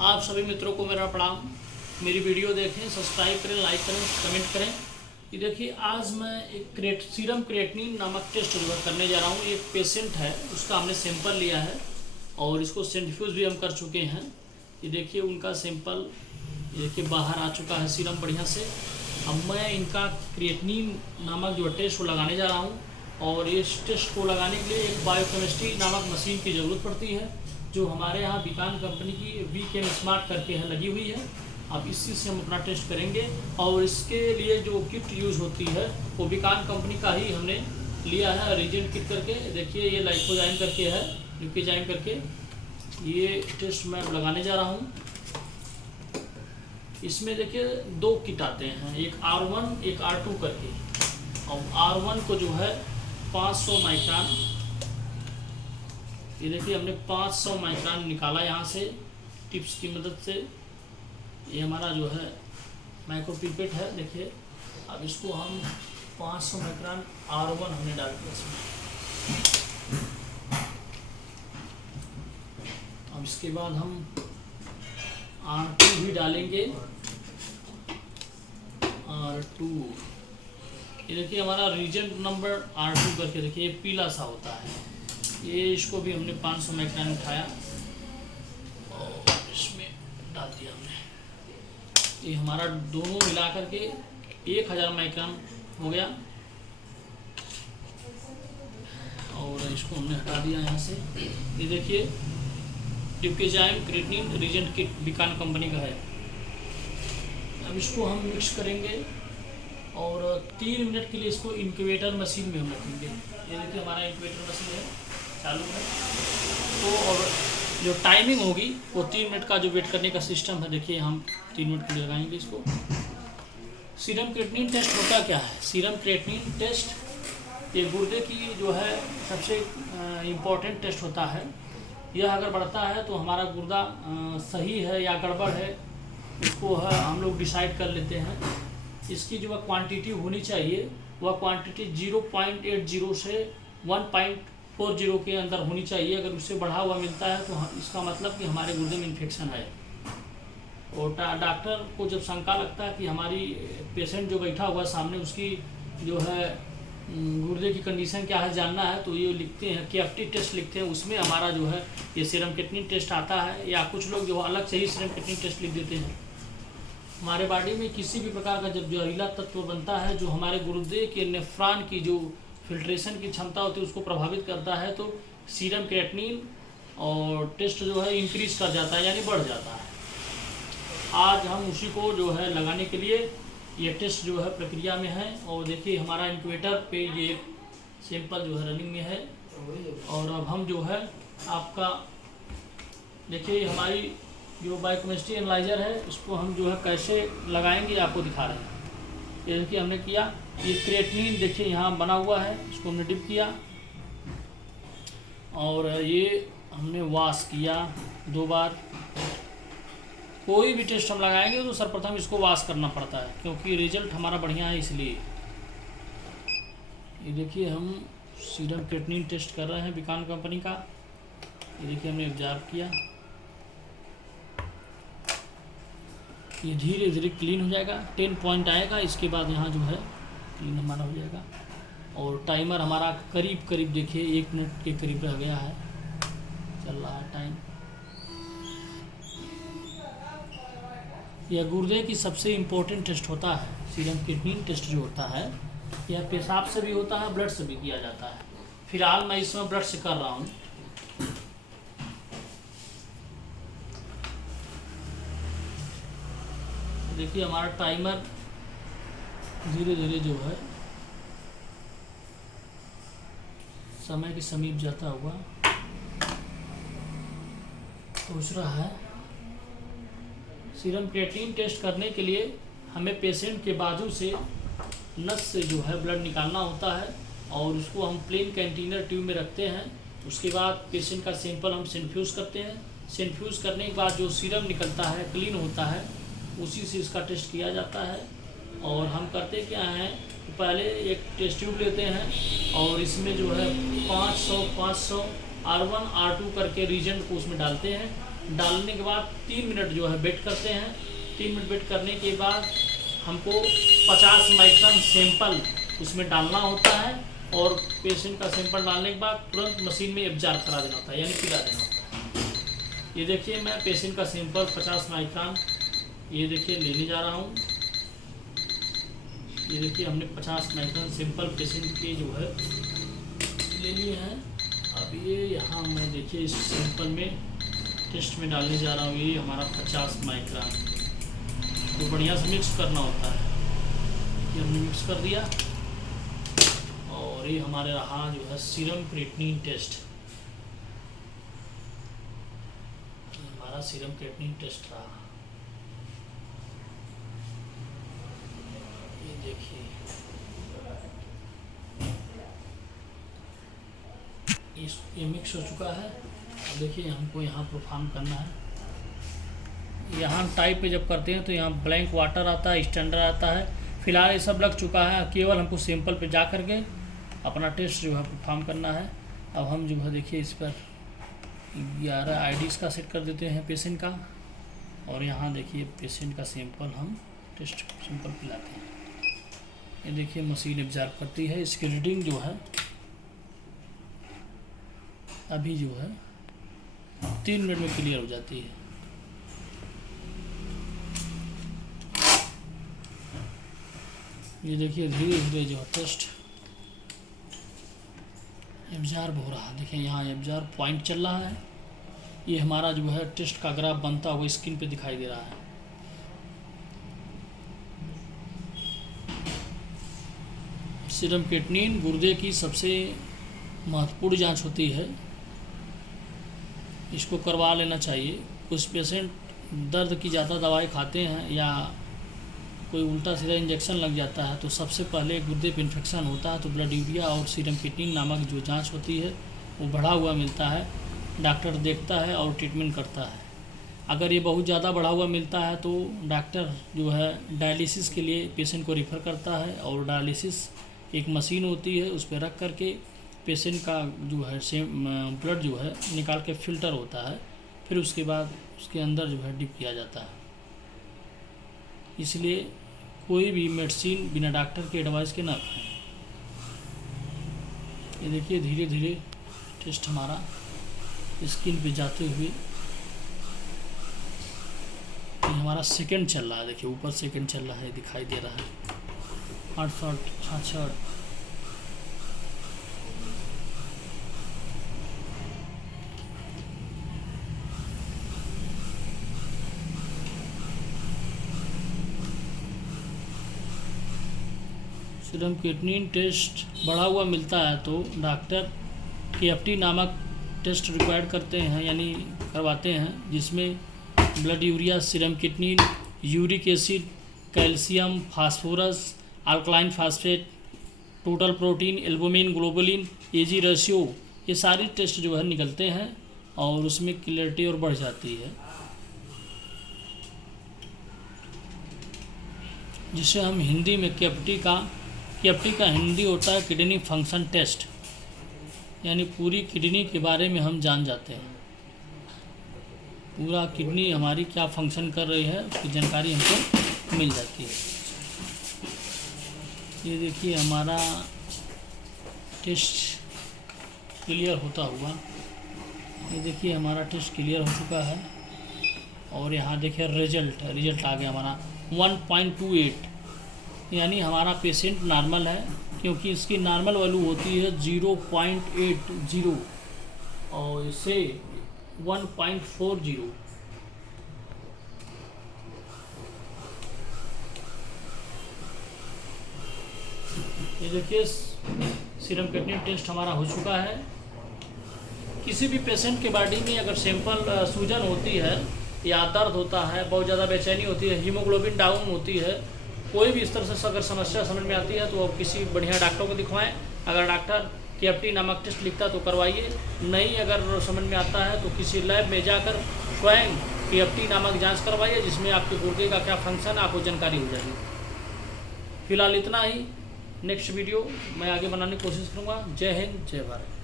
आप सभी मित्रों को मेरा प्रणाम। मेरी वीडियो देखें, सब्सक्राइब करें, लाइक करें, कमेंट करें। ये देखिए, आज मैं एक सीरम क्रिएटिनिन नामक टेस्ट करने जा रहा हूँ। एक पेशेंट है, उसका हमने सैंपल लिया है और इसको सेंट्रीफ्यूज भी हम कर चुके हैं। ये देखिए उनका सैंपल ये देखिए बाहर आ चुका है सीरम बढ़िया से। अब मैं इनका क्रिएटिनिन नामक जो टेस्ट वो लगाने जा रहा हूँ और इस टेस्ट को लगाने के लिए एक बायोकेमिस्ट्री नामक मशीन की ज़रूरत पड़ती है, जो हमारे यहाँ बीकान कंपनी की वीकेम स्मार्ट करके है लगी हुई है। अब इसी से हम अपना टेस्ट करेंगे और इसके लिए जो किट यूज़ होती है वो बीकान कंपनी का ही हमने लिया है, रीजेंट किट करके। देखिए ये लाइकोजाइम करके है, ल्यूकोजाइम करके। ये टेस्ट मैं लगाने जा रहा हूँ। इसमें देखिए दो किट आते हैं, एक R1 एक R2 करके। और R1 को जो है 500 माइक्रोन, ये देखिए हमने 500 माइक्रोन निकाला यहाँ से टिप्स की मदद से। ये हमारा जो है माइक्रोपिपेट है। देखिए अब इसको हम 500 माइक्रोन R1 हमने डाल दिया इसमें। अब इसके बाद हम R2 भी डालेंगे। R2 ये देखिए हमारा रीजेंट नंबर R2 करके, देखिए ये पीला सा होता है। ये इसको भी हमने 500 माइक्रोन उठाया और इसमें डाल दिया हमने। ये हमारा दोनों मिला करके 1000 माइक्रोन हो गया और इसको हमने हटा दिया यहाँ से। ये देखिए ल्यूकोजाइम क्रिएटिनिन रीजेंट किट बीकान कंपनी का है। अब इसको हम मिक्स करेंगे और 3 मिनट के लिए इसको इंक्यूबेटर मशीन में हम रखेंगे। ये देखिए हमारा इंक्यूबेटर मशीन है, चालू है। तो और जो टाइमिंग होगी वो 3 मिनट का जो वेट करने का सिस्टम है, देखिए हम 3 मिनट के लिए लगाएंगे इसको। सीरम क्रिएटिनिन टेस्ट होता क्या है? सीरम क्रिएटिनिन टेस्ट ये गुर्दे की जो है सबसे इम्पोर्टेंट टेस्ट होता है। यह अगर बढ़ता है तो हमारा गुर्दा सही है या गड़बड़ है, इसको हम लोग डिसाइड कर लेते हैं। इसकी जो क्वांटिटी होनी चाहिए वह क्वांटिटी 0.80 से 1.40 के अंदर होनी चाहिए। अगर उससे बढ़ा हुआ मिलता है तो इसका मतलब कि हमारे गुर्दे में इन्फेक्शन है। और डॉक्टर को जब शंका लगता है कि हमारी पेशेंट जो बैठा हुआ सामने उसकी जो है गुर्दे की कंडीशन क्या है जानना है, तो ये लिखते हैं KFT टेस्ट लिखते हैं। उसमें हमारा जो है ये सीरम क्रिएटिनिन टेस्ट आता है, या कुछ लोग जो अलग से ही सीरम क्रिएटिनिन टेस्ट लिख देते हैं। हमारे बॉडी में किसी भी प्रकार का जब जहरीला तत्व बनता है जो हमारे गुर्दे के नेफ्रॉन की जो फिल्ट्रेशन की क्षमता होती है उसको प्रभावित करता है, तो सीरम क्रिएटिनिन और टेस्ट जो है इंक्रीज कर जाता है, यानी बढ़ जाता है। आज हम उसी को जो है लगाने के लिए ये टेस्ट जो है प्रक्रिया में है। और देखिए हमारा इंक्यूबेटर पे ये सैंपल जो है रनिंग में है। और अब हम जो है आपका देखिए हमारी जो बायोकेमिस्ट्री एनालाइजर है इसको हम जो है कैसे लगाएंगे आपको दिखा रहे हैं। ये देखिए हमने किया, ये क्रिएटिनिन देखिए यहाँ बना हुआ है, इसको हमने डिप किया और ये हमने वॉश किया 2 बार। कोई भी टेस्ट हम लगाएंगे तो सर्वप्रथम इसको वॉश करना पड़ता है, क्योंकि रिजल्ट हमारा बढ़िया है इसलिए। ये देखिए हम सीरम क्रिएटिनिन टेस्ट कर रहे हैं बीकान कंपनी का। ये देखिए हमने ऑब्जर्व किया, ये धीरे धीरे क्लीन हो जाएगा। 10 पॉइंट आएगा, इसके बाद यहाँ जो है क्लीन हमारा हो जाएगा। और टाइमर हमारा करीब करीब देखिए 1 मिनट के करीब रह गया है, चल रहा है टाइम। यह गुर्दे की सबसे इम्पोर्टेंट टेस्ट होता है। सीरम क्रिएटिनिन टेस्ट जो होता है यह पेशाब से भी होता है, ब्लड से भी किया जाता है। फिलहाल मैं इसमें ब्लड से कर रहा हूँ। देखिए हमारा टाइमर धीरे धीरे जो है समय के समीप जाता हुआ पहुँच रहा है। सीरम क्रिएटिनिन टेस्ट करने के लिए हमें पेशेंट के बाजू से नस से जो है ब्लड निकालना होता है और उसको हम प्लेन कंटेनर ट्यूब में रखते हैं। उसके बाद पेशेंट का सैंपल हम सेंट्रीफ्यूज करते हैं। सेंट्रीफ्यूज करने के बाद जो सीरम निकलता है क्लीन होता है, उसी से इसका टेस्ट किया जाता है। और हम करते क्या हैं, तो पहले एक टेस्ट ट्यूब लेते हैं और इसमें जो है 500 R1 R2 करके रीजेंट को उसमें डालते हैं। डालने के बाद 3 मिनट जो है वेट करते हैं। 3 मिनट वेट करने के बाद हमको 50 माइक्रोन सैंपल उसमें डालना होता है और पेशेंट का सैंपल डालने के बाद तुरंत मशीन में एब्जॉर्ब करा देना होता है, यानी पिला देना होता है। ये देखिए मैं पेशेंट का सैंपल 50 माइक्रोन ये देखिए लेने जा रहा हूँ। ये देखिए हमने 50 माइक्रोन सैंपल पेशेंट के जो है ले लिए हैं। अब ये यहाँ मैं देखिए इस सैंपल में टेस्ट में डालने जा रहा हूँ। ये हमारा 50 माइक्रोन, तो बढ़िया से मिक्स करना होता है। ये हमने मिक्स कर दिया और ये हमारे रहा जो है सीरम क्रिएटिनिन टेस्ट। हमारा सीरम क्रिएटिनिन टेस्ट रहा। ये देखिए ये मिक्स हो चुका है। अब देखिए हमको यहाँ परफॉर्म करना है। यहाँ टाइप पे जब करते हैं तो यहाँ ब्लैंक वाटर आता है, स्टैंडर्ड आता है। फिलहाल ये सब लग चुका है, केवल हमको सैंपल पे जा करके अपना टेस्ट जो है परफॉर्म करना है। अब हम जो है देखिए इस पर 11 आईडीज़ का सेट कर देते हैं पेशेंट का, और यहाँ देखिए पेशेंट का सैंपल हम टेस्ट सैंपल पिलाते हैं। ये देखिए मशीन एब्जॉर्ब करती है। इसकी रीडिंग जो है अभी जो है 3 मिनट में क्लियर हो जाती है। ये देखिए धीरे धीरे जो टेस्ट एब्जॉर्ब हो रहा है। देखिए यहाँ एब्जॉर्ब पॉइंट चल रहा है। ये हमारा जो है टेस्ट का ग्राफ बनता हुआ स्क्रीन पे दिखाई दे रहा है। सीरम क्रिएटिनिन गुर्दे की सबसे महत्वपूर्ण जांच होती है, इसको करवा लेना चाहिए। कुछ पेशेंट दर्द की ज़्यादा दवाई खाते हैं या कोई उल्टा सीधा इंजेक्शन लग जाता है तो सबसे पहले गुर्दे पे इन्फेक्शन होता है, तो ब्लड यूरिया और सीरम क्रिएटिनिन नामक जो जांच होती है वो बढ़ा हुआ मिलता है। डॉक्टर देखता है और ट्रीटमेंट करता है। अगर ये बहुत ज़्यादा बढ़ा हुआ मिलता है तो डॉक्टर जो है डायलिसिस के लिए पेशेंट को रेफ़र करता है, और डायलिसिस एक मशीन होती है, उस पर रख करके पेशेंट का जो है ब्लड जो है निकाल के फ़िल्टर होता है, फिर उसके बाद उसके अंदर जो है डिप किया जाता है। इसलिए कोई भी मेडिसिन बिना डॉक्टर के एडवाइस के ना खाएं। ये देखिए धीरे धीरे टेस्ट हमारा स्किन पे जाते हुए ये हमारा सेकंड चल रहा है। देखिए ऊपर सेकंड चल रहा है, दिखाई दे रहा है 68 66। सीरम क्रिएटिनिन टेस्ट बढ़ा हुआ मिलता है तो डॉक्टर KFT नामक टेस्ट रिक्वायर्ड करते हैं, यानी करवाते हैं, जिसमें blood urea, serum creatinine, uric acid, calcium, phosphorus, alkaline phosphate, total protein, albumin, globulin, AG ratio, ये सारी टेस्ट जो है निकलते हैं और उसमें क्लियरिटी और बढ़ जाती है, जिसे हम हिंदी में KFT का हिंदी होता है किडनी फंक्शन टेस्ट, यानी पूरी किडनी के बारे में हम जान जाते हैं। पूरा किडनी हमारी क्या फंक्शन कर रही है उसकी जानकारी हमको मिल जाती है। ये देखिए हमारा टेस्ट क्लियर होता हुआ, ये देखिए हमारा टेस्ट क्लियर हो चुका है, और यहाँ देखिए रिजल्ट आ गया हमारा 1.28, यानी हमारा पेशेंट नॉर्मल है, क्योंकि इसकी नॉर्मल वैल्यू होती है 0.80 और इसे 1.40। ये देखिए सीरम क्रिएटिनिन टेस्ट हमारा हो चुका है। किसी भी पेशेंट के बॉडी में अगर सैंपल सूजन होती है या दर्द होता है, बहुत ज़्यादा बेचैनी होती है, हीमोग्लोबिन डाउन होती है, कोई भी इस तरह से अगर समस्या समझ में आती है तो आप किसी बढ़िया डॉक्टर को दिखवाएं। अगर डॉक्टर KFT नामक टेस्ट लिखता है तो करवाइए, नहीं अगर समझ में आता है तो किसी लैब में जाकर स्वयं KFT नामक जांच करवाइए, जिसमें आपके गुर्दे का क्या फंक्शन है आपको जानकारी हो जाएगी। फिलहाल इतना ही, नेक्स्ट वीडियो मैं आगे बनाने की कोशिश करूँगा। जय हिंद, जय भारत।